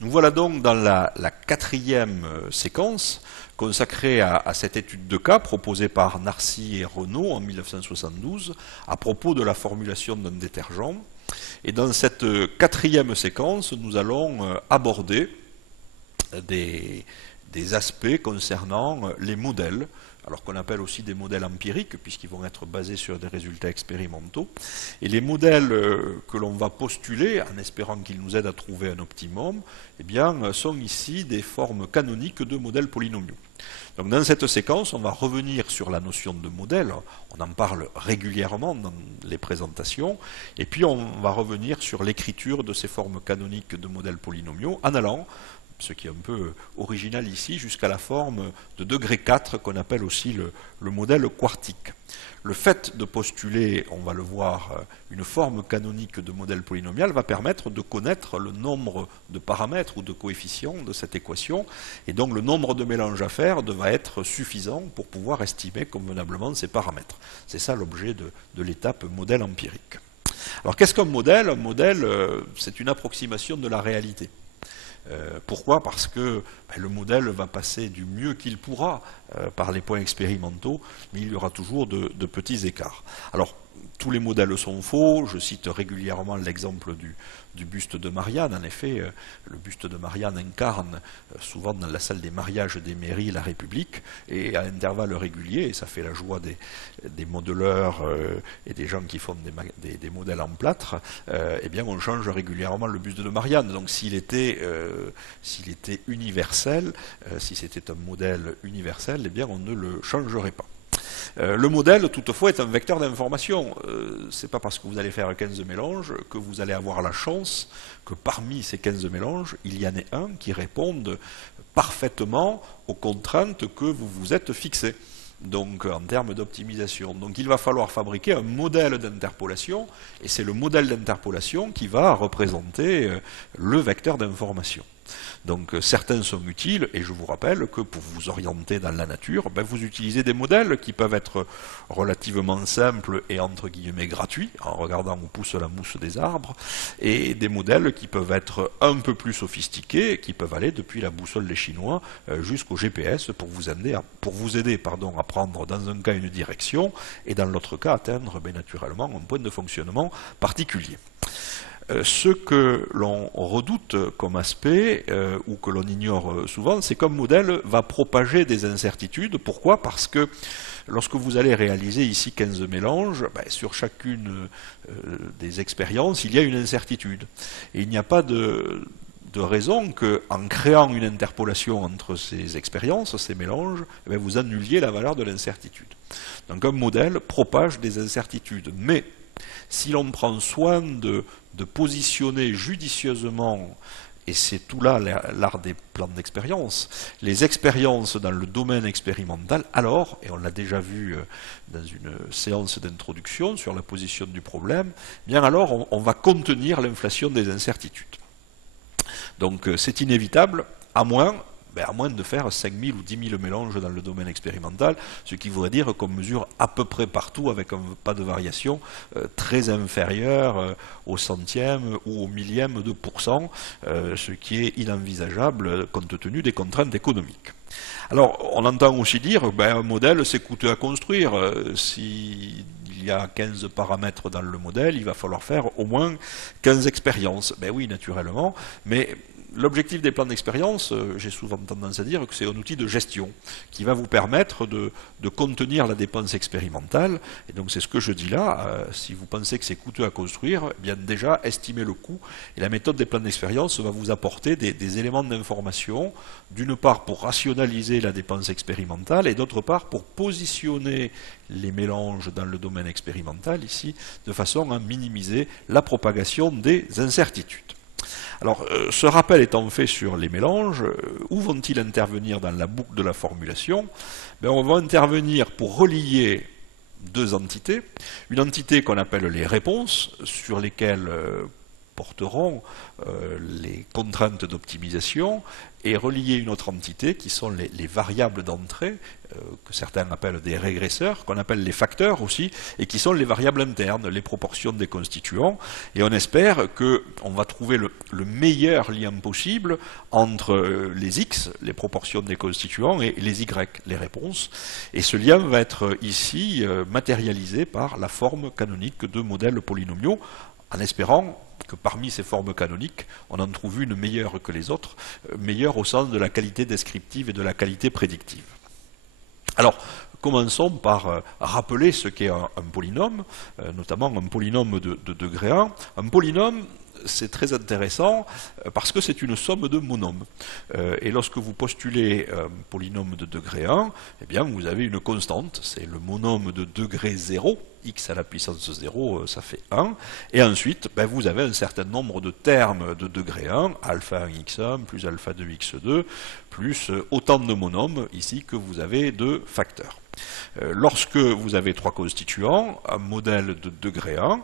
Nous voilà donc dans la quatrième séquence consacrée à cette étude de cas proposée par Narcy et Renaud en 1972 à propos de la formulation d'un détergent. Et dans cette quatrième séquence, nous allons aborder des aspects concernant les modèles, alors qu'on appelle aussi des modèles empiriques, puisqu'ils vont être basés sur des résultats expérimentaux. Et les modèles que l'on va postuler, en espérant qu'ils nous aident à trouver un optimum, eh bien, sont ici des formes canoniques de modèles polynomiaux. Donc dans cette séquence, on va revenir sur la notion de modèle, on en parle régulièrement dans les présentations, et puis on va revenir sur l'écriture de ces formes canoniques de modèles polynomiaux, en allant, ce qui est un peu original ici, jusqu'à la forme de degré 4 qu'on appelle aussi le modèle quartique. Le fait de postuler, on va le voir, une forme canonique de modèle polynomial va permettre de connaître le nombre de paramètres ou de coefficients de cette équation, et donc le nombre de mélanges à faire va être suffisant pour pouvoir estimer convenablement ces paramètres. C'est ça l'objet de l'étape modèle empirique. Alors qu'est-ce qu'un modèle? Un modèle, c'est une approximation de la réalité. Pourquoi? Parce que le modèle va passer du mieux qu'il pourra par les points expérimentaux, mais il y aura toujours de petits écarts. Alors, tous les modèles sont faux, je cite régulièrement l'exemple du buste de Marianne. En effet, le buste de Marianne incarne souvent dans la salle des mariages des mairies la République, et à intervalles réguliers, et ça fait la joie des modeleurs et des gens qui font des modèles en plâtre, eh bien on change régulièrement le buste de Marianne. Donc s'il était universel, si c'était un modèle universel, eh bien on ne le changerait pas. Le modèle, toutefois, est un vecteur d'information. Ce n'est pas parce que vous allez faire 15 mélanges que vous allez avoir la chance que parmi ces 15 mélanges, il y en ait un qui réponde parfaitement aux contraintes que vous vous êtes fixées. Donc en termes d'optimisation. Donc il va falloir fabriquer un modèle d'interpolation, et c'est le modèle d'interpolation qui va représenter le vecteur d'information. Donc certains sont utiles, et je vous rappelle que pour vous orienter dans la nature, vous utilisez des modèles qui peuvent être relativement simples et entre guillemets gratuits, en regardant où pousse la mousse des arbres, et des modèles qui peuvent être un peu plus sophistiqués, qui peuvent aller depuis la boussole des Chinois jusqu'au GPS pour vous aider à prendre dans un cas une direction, et dans l'autre cas atteindre naturellement un point de fonctionnement particulier. Ce que l'on redoute comme aspect, ou que l'on ignore souvent, c'est qu'un modèle va propager des incertitudes. Pourquoi? Parce que lorsque vous allez réaliser ici 15 mélanges, sur chacune des expériences, il y a une incertitude. Et il n'y a pas de raison qu'en créant une interpolation entre ces expériences, ces mélanges, vous annuliez la valeur de l'incertitude. Donc un modèle propage des incertitudes. Mais si l'on prend soin de positionner judicieusement, et c'est tout là l'art des plans d'expérience, les expériences dans le domaine expérimental, alors, et on l'a déjà vu dans une séance d'introduction sur la position du problème, bien alors on va contenir l'inflation des incertitudes. Donc c'est inévitable, à moins de faire 5000 ou 10 000 mélanges dans le domaine expérimental, ce qui voudrait dire qu'on mesure à peu près partout avec un pas de variation très inférieur au centième ou au millième de %, ce qui est inenvisageable compte tenu des contraintes économiques. Alors, on entend aussi dire un modèle c'est coûteux à construire. S'il y a 15 paramètres dans le modèle, il va falloir faire au moins 15 expériences. Oui, naturellement, mais l'objectif des plans d'expérience, j'ai souvent tendance à dire que c'est un outil de gestion qui va vous permettre de contenir la dépense expérimentale. Et donc c'est ce que je dis là, si vous pensez que c'est coûteux à construire, bien déjà estimez le coût. Et la méthode des plans d'expérience va vous apporter des éléments d'information, d'une part pour rationaliser la dépense expérimentale, et d'autre part pour positionner les mélanges dans le domaine expérimental, ici, de façon à minimiser la propagation des incertitudes. Alors, ce rappel étant fait sur les mélanges, où vont-ils intervenir dans la boucle de la formulation? On va intervenir pour relier deux entités. Une entité qu'on appelle les réponses, sur lesquelles porteront les contraintes d'optimisation et relier une autre entité qui sont les variables d'entrée, que certains appellent des régresseurs, qu'on appelle les facteurs aussi, et qui sont les variables internes, les proportions des constituants. Et on espère qu'on va trouver le meilleur lien possible entre les x, les proportions des constituants, et les y, les réponses. Et ce lien va être ici matérialisé par la forme canonique de modèles polynomiaux, en espérant que parmi ces formes canoniques, on en trouve une meilleure que les autres, meilleure au sens de la qualité descriptive et de la qualité prédictive. Alors, commençons par rappeler ce qu'est un polynôme, notamment un polynôme de degré 1. Un polynôme, c'est très intéressant parce que c'est une somme de monômes. Et lorsque vous postulez un polynôme de degré 1, eh bien vous avez une constante, c'est le monôme de degré 0, x à la puissance 0, ça fait 1. Et ensuite, vous avez un certain nombre de termes de degré 1, alpha 1x1 plus alpha 2x2, plus autant de monômes ici que vous avez de facteurs. Lorsque vous avez trois constituants, un modèle de degré 1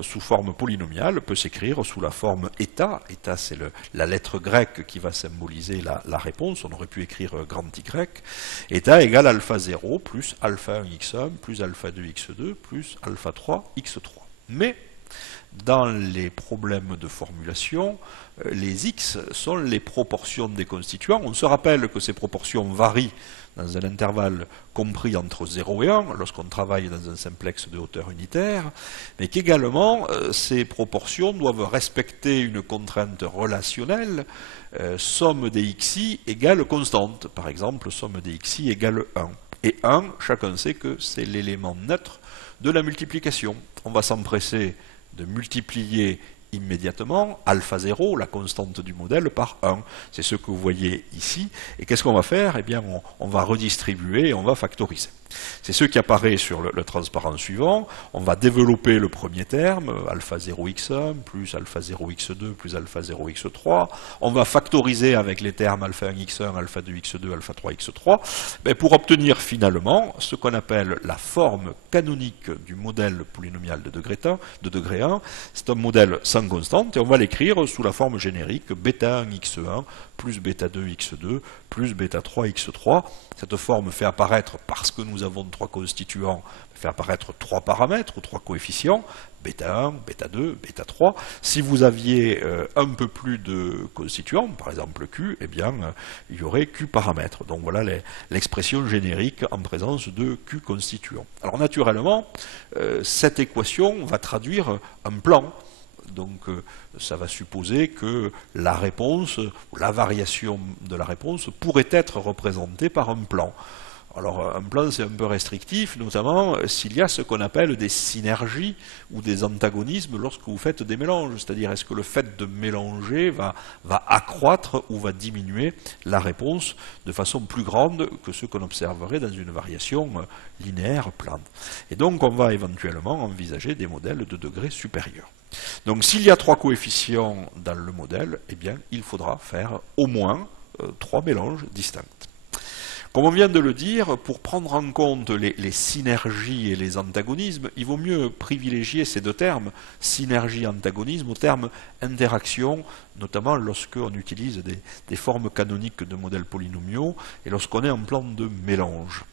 sous forme polynomiale peut s'écrire sous la forme état. État, c'est la lettre grecque qui va symboliser la réponse. On aurait pu écrire grand Y. État égale alpha 0 plus alpha 1x1 plus alpha 2x2 plus alpha 3x3. Mais dans les problèmes de formulation, les x sont les proportions des constituants. On se rappelle que ces proportions varient dans un intervalle compris entre 0 et 1, lorsqu'on travaille dans un simplex de hauteur unitaire, mais qu'également ces proportions doivent respecter une contrainte relationnelle, somme des xi égale constante. Par exemple, somme des xi égale 1. Et 1, chacun sait que c'est l'élément neutre de la multiplication. On va s'empresser de multiplier immédiatement alpha 0, la constante du modèle, par 1. C'est ce que vous voyez ici. Et qu'est-ce qu'on va faire? Eh bien, on va redistribuer et on va factoriser. C'est ce qui apparaît sur le transparent suivant. On va développer le premier terme, alpha 0x1 plus alpha 0x2 plus alpha 0x3. On va factoriser avec les termes alpha 1x1, alpha 2x2, alpha 3x3, pour obtenir finalement ce qu'on appelle la forme canonique du modèle polynomial de degré 1. C'est un modèle sans constante et on va l'écrire sous la forme générique bêta 1x1 plus bêta 2x2 plus bêta 3x3. Cette forme fait apparaître, parce que nous avons trois constituants, fait apparaître trois paramètres ou trois coefficients, bêta 1, bêta 2, bêta 3. Si vous aviez un peu plus de constituants, par exemple Q, eh bien, il y aurait Q paramètres. Donc voilà l'expression générique en présence de Q constituants. Alors naturellement, cette équation va traduire un plan. Donc ça va supposer que la réponse, ou la variation de la réponse, pourrait être représentée par un plan. Alors un plan c'est un peu restrictif, notamment s'il y a ce qu'on appelle des synergies ou des antagonismes lorsque vous faites des mélanges. C'est-à-dire est-ce que le fait de mélanger va accroître ou va diminuer la réponse de façon plus grande que ce qu'on observerait dans une variation linéaire plane. Et donc on va éventuellement envisager des modèles de degré supérieur. Donc s'il y a trois coefficients dans le modèle, eh bien il faudra faire au moins trois mélanges distincts. Comme on vient de le dire, pour prendre en compte les synergies et les antagonismes, il vaut mieux privilégier ces deux termes, synergie et antagonisme, au terme interaction, notamment lorsqu'on utilise des formes canoniques de modèles polynomiaux et lorsqu'on est en plan de mélange.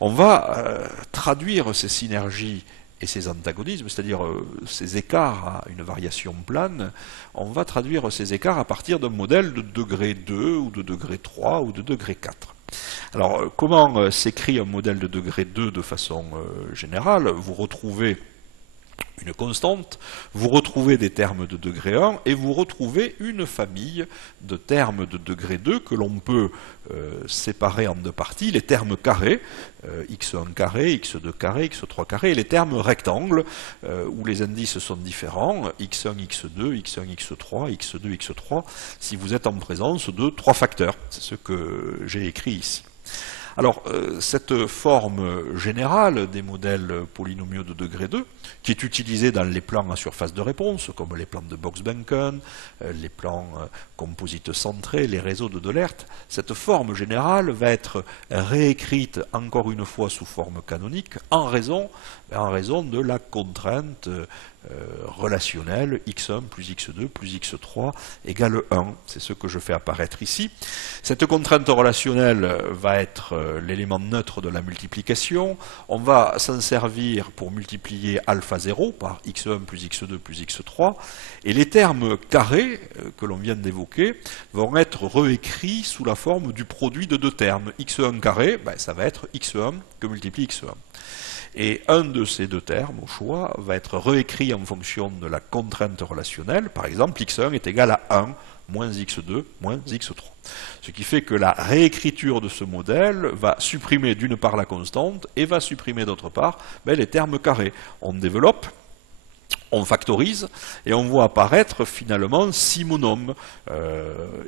On va traduire ces synergies et ces antagonismes, c'est-à-dire ces écarts à une variation plane, on va traduire ces écarts à partir d'un modèle de degré 2 ou de degré 3 ou de degré 4. Alors, comment s'écrit un modèle de degré 2 de façon générale? Vous retrouvez une constante, vous retrouvez des termes de degré 1 et vous retrouvez une famille de termes de degré 2 que l'on peut séparer en deux parties, les termes carrés, x1 carré, x2 carré, x3 carré, et les termes rectangles où les indices sont différents, x1, x2, x1, x3, x2, x3, si vous êtes en présence de trois facteurs. C'est ce que j'ai écrit ici. Alors, cette forme générale des modèles polynomiaux de degré 2, qui est utilisée dans les plans à surface de réponse, comme les plans de Box-Bunken, les plans composites centrés, les réseaux de Dollert, cette forme générale va être réécrite encore une fois sous forme canonique en raison de la contrainte relationnel x1 plus x2 plus x3 égale 1. C'est ce que je fais apparaître ici. Cette contrainte relationnelle va être l'élément neutre de la multiplication. On va s'en servir pour multiplier alpha 0 par x1 plus x2 plus x3. Et les termes carrés que l'on vient d'évoquer vont être réécrits sous la forme du produit de deux termes. x1 carré, ça va être x1 que multiplie x1. Et un de ces deux termes, au choix, va être réécrit en fonction de la contrainte relationnelle. Par exemple, x1 est égal à 1 moins x2 moins x3. Ce qui fait que la réécriture de ce modèle va supprimer d'une part la constante et va supprimer d'autre part les termes carrés. On développe, on factorise et on voit apparaître finalement 6 monômes.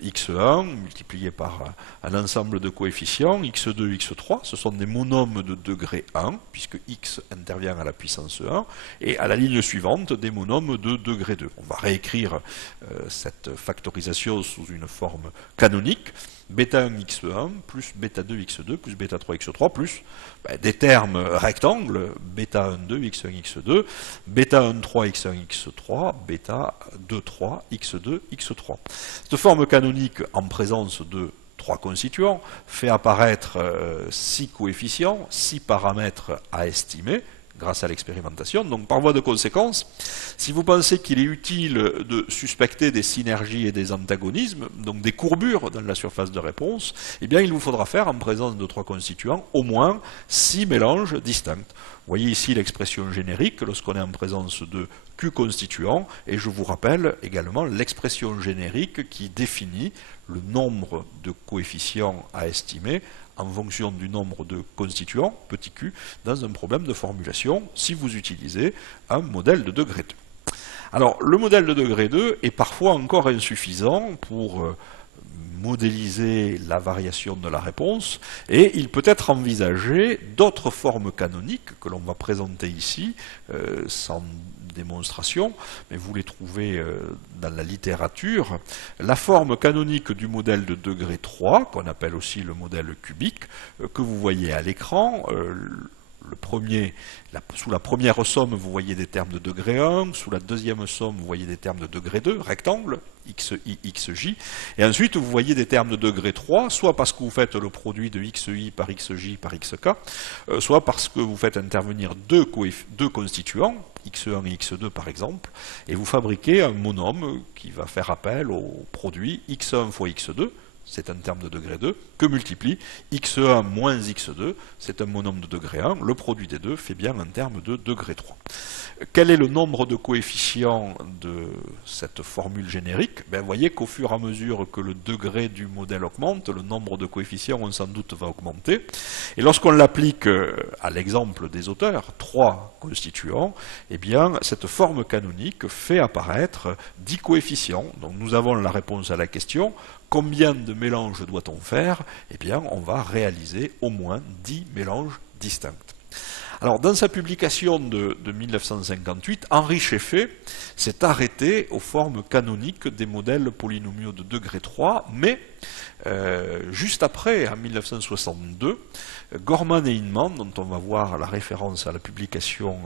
x1 multiplié par un ensemble de coefficients, x2, x3, ce sont des monômes de degré 1, puisque x intervient à la puissance 1, et à la ligne suivante, des monômes de degré 2. On va réécrire cette factorisation sous une forme canonique. Bêta 1 x1 plus bêta 2 x2 plus bêta 3 x3 plus des termes rectangles, bêta 1 2 x1 x2, bêta 1 3 x1 x3, bêta 2 3 x2 x3. Cette forme canonique en présence de 3 constituants fait apparaître 6 coefficients, 6 paramètres à estimer grâce à l'expérimentation. Donc par voie de conséquence, si vous pensez qu'il est utile de suspecter des synergies et des antagonismes, donc des courbures dans la surface de réponse, eh bien il vous faudra faire en présence de 3 constituants au moins 6 mélanges distincts. Vous voyez ici l'expression générique lorsqu'on est en présence de Q constituants, et je vous rappelle également l'expression générique qui définit le nombre de coefficients à estimer en fonction du nombre de constituants, petit q, dans un problème de formulation, si vous utilisez un modèle de degré 2. Alors, le modèle de degré 2 est parfois encore insuffisant pour modéliser la variation de la réponse, et il peut être envisagé d'autres formes canoniques que l'on va présenter ici, sans démonstration, mais vous les trouvez dans la littérature. La forme canonique du modèle de degré 3, qu'on appelle aussi le modèle cubique, que vous voyez à l'écran. Sous la première somme, vous voyez des termes de degré 1, sous la deuxième somme, vous voyez des termes de degré 2, rectangle, xi, xj, et ensuite vous voyez des termes de degré 3, soit parce que vous faites le produit de xi par xj par xk, soit parce que vous faites intervenir deux constituants, x1 et x2 par exemple, et vous fabriquez un monôme qui va faire appel au produit x1 fois x2, c'est un terme de degré 2, que multiplie x1 moins x2, c'est un monôme de degré 1, le produit des deux fait bien un terme de degré 3. Quel est le nombre de coefficients de cette formule générique? Vous voyez qu'au fur et à mesure que le degré du modèle augmente, le nombre de coefficients, on sans doute, va augmenter. Et lorsqu'on l'applique à l'exemple des auteurs, 3 constituants, eh bien, cette forme canonique fait apparaître 10 coefficients. Donc nous avons la réponse à la question. Combien de mélanges doit-on faire? Eh bien, on va réaliser au moins 10 mélanges distincts. Alors, dans sa publication de 1958, Henri Scheffé s'est arrêté aux formes canoniques des modèles polynomiaux de degré 3, mais juste après, en 1962, Gorman et Hinman, dont on va voir la référence à la publication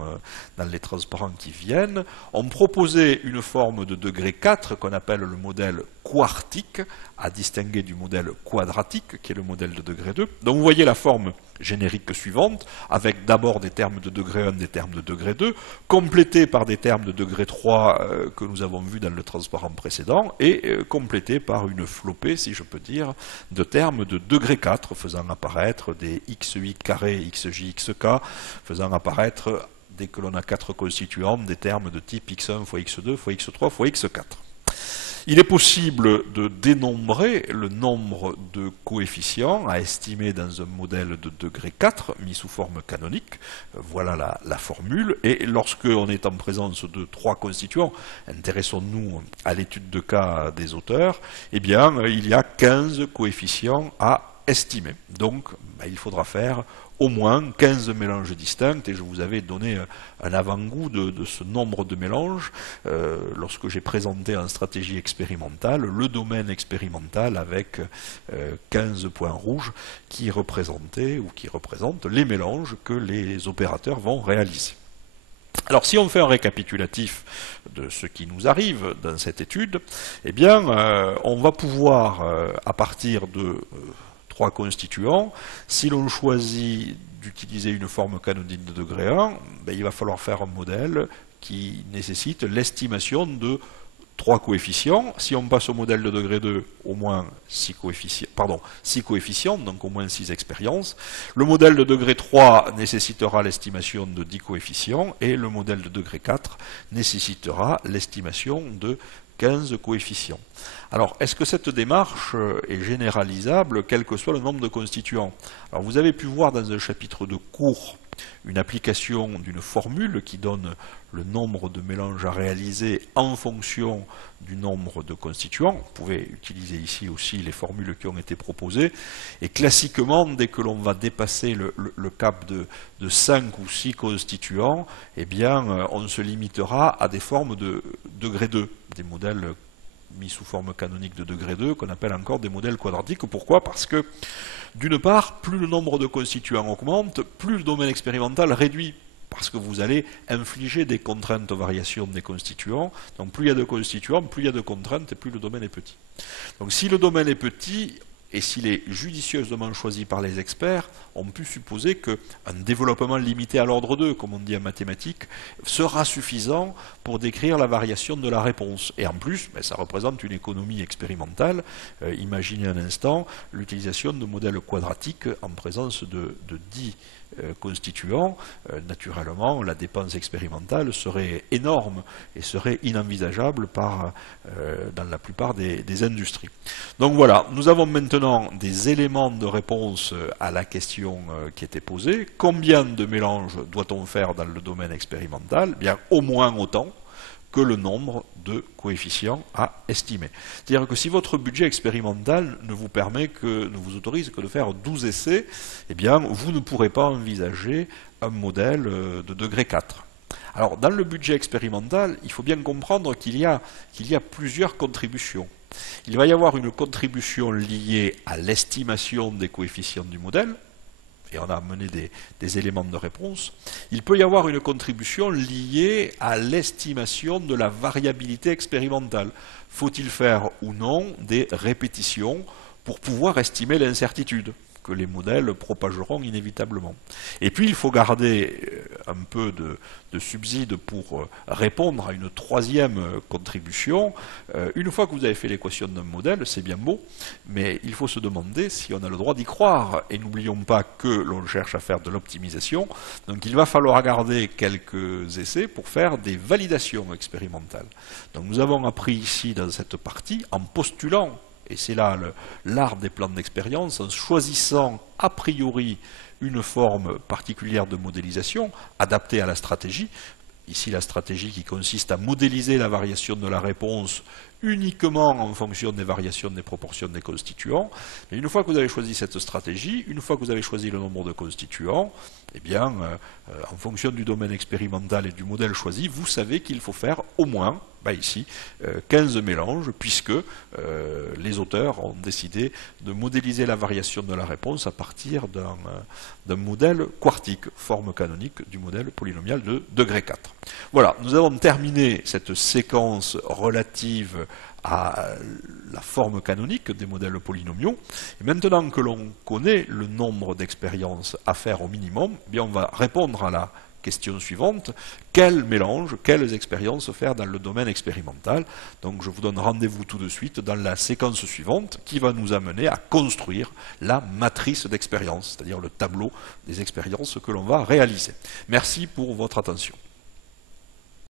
dans les transparents qui viennent, ont proposé une forme de degré 4 qu'on appelle le modèle quartique, à distinguer du modèle quadratique, qui est le modèle de degré 2. Donc vous voyez la forme générique suivante, avec d'abord des termes de degré 1, des termes de degré 2, complétés par des termes de degré 3 que nous avons vus dans le transparent précédent, et complétés par une flopée, si je peux dire, de termes de degré 4, faisant apparaître des xi carré, xj, xk, faisant apparaître, dès que l'on a 4 constituants, des termes de type x1 fois x2 fois x3 fois x4. Il est possible de dénombrer le nombre de coefficients à estimer dans un modèle de degré 4 mis sous forme canonique. Voilà la formule. Et lorsque on est en présence de 3 constituants, intéressons-nous à l'étude de cas des auteurs, eh bien, il y a 15 coefficients à estimer. Donc, il faudra faire au moins 15 mélanges distincts, et je vous avais donné un avant-goût de ce nombre de mélanges lorsque j'ai présenté en stratégie expérimentale le domaine expérimental avec 15 points rouges qui représentaient ou qui représentent les mélanges que les opérateurs vont réaliser. Alors si on fait un récapitulatif de ce qui nous arrive dans cette étude, eh bien on va pouvoir, à partir de 3 constituants, si l'on choisit d'utiliser une forme canonique de degré 1, ben, il va falloir faire un modèle qui nécessite l'estimation de 3 coefficients. Si on passe au modèle de degré 2, au moins 6 coefficients, donc au moins 6 expériences. Le modèle de degré 3 nécessitera l'estimation de 10 coefficients et le modèle de degré 4 nécessitera l'estimation de 15 coefficients. Alors, est-ce que cette démarche est généralisable, quel que soit le nombre de constituants? Alors, vous avez pu voir dans un chapitre de cours une application d'une formule qui donne le nombre de mélanges à réaliser en fonction du nombre de constituants. Vous pouvez utiliser ici aussi les formules qui ont été proposées. Et classiquement, dès que l'on va dépasser le cap de 5 ou 6 constituants, eh bien, on se limitera à des formes de degré 2, des modèles mis sous forme canonique de degré 2, qu'on appelle encore des modèles quadratiques. Pourquoi? Parce que, d'une part, plus le nombre de constituants augmente, plus le domaine expérimental réduit, parce que vous allez infliger des contraintes aux variations des constituants. Donc plus il y a de constituants, plus il y a de contraintes et plus le domaine est petit. Donc si le domaine est petit, et s'il est judicieusement choisi par les experts, on peut supposer qu'un développement limité à l'ordre 2, comme on dit en mathématiques, sera suffisant pour décrire la variation de la réponse. Et en plus, ça représente une économie expérimentale. Imaginez un instant l'utilisation de modèles quadratiques en présence de 10 constituants. Naturellement, la dépense expérimentale serait énorme et serait inenvisageable dans la plupart des industries. Donc voilà, nous avons maintenant des éléments de réponse à la question qui était posée. Combien de mélanges doit-on faire dans le domaine expérimental? Bien, au moins autant que le nombre de coefficients à estimer. C'est-à-dire que si votre budget expérimental ne vous autorise que de faire 12 essais, eh bien, vous ne pourrez pas envisager un modèle de degré 4. Alors, dans le budget expérimental, il faut bien comprendre qu'il y a plusieurs contributions. Il va y avoir une contribution liée à l'estimation des coefficients du modèle, et on a amené des éléments de réponse. Il peut y avoir une contribution liée à l'estimation de la variabilité expérimentale. Faut-il faire ou non des répétitions pour pouvoir estimer l'incertitude que les modèles propageront inévitablement? Et puis il faut garder un peu de subside pour répondre à une troisième contribution. Une fois que vous avez fait l'équation d'un modèle, c'est bien beau, mais il faut se demander si on a le droit d'y croire. Et n'oublions pas que l'on cherche à faire de l'optimisation, donc il va falloir garder quelques essais pour faire des validations expérimentales. Donc nous avons appris ici dans cette partie, en postulant, et c'est là l'art des plans d'expérience, en choisissant a priori une forme particulière de modélisation adaptée à la stratégie. Ici, la stratégie qui consiste à modéliser la variation de la réponse uniquement en fonction des variations des proportions des constituants. Mais une fois que vous avez choisi cette stratégie, une fois que vous avez choisi le nombre de constituants, eh bien, en fonction du domaine expérimental et du modèle choisi, vous savez qu'il faut faire au moins, ici, 15 mélanges, puisque les auteurs ont décidé de modéliser la variation de la réponse à partir d'un modèle quartique, forme canonique du modèle polynomial de degré 4. Voilà, nous avons terminé cette séquence relative à la forme canonique des modèles polynomiaux. Et maintenant que l'on connaît le nombre d'expériences à faire au minimum, eh bien on va répondre à la question suivante: quels mélanges, quelles expériences faire dans le domaine expérimental? Donc je vous donne rendez-vous tout de suite dans la séquence suivante qui va nous amener à construire la matrice d'expérience, c'est-à-dire le tableau des expériences que l'on va réaliser. Merci pour votre attention.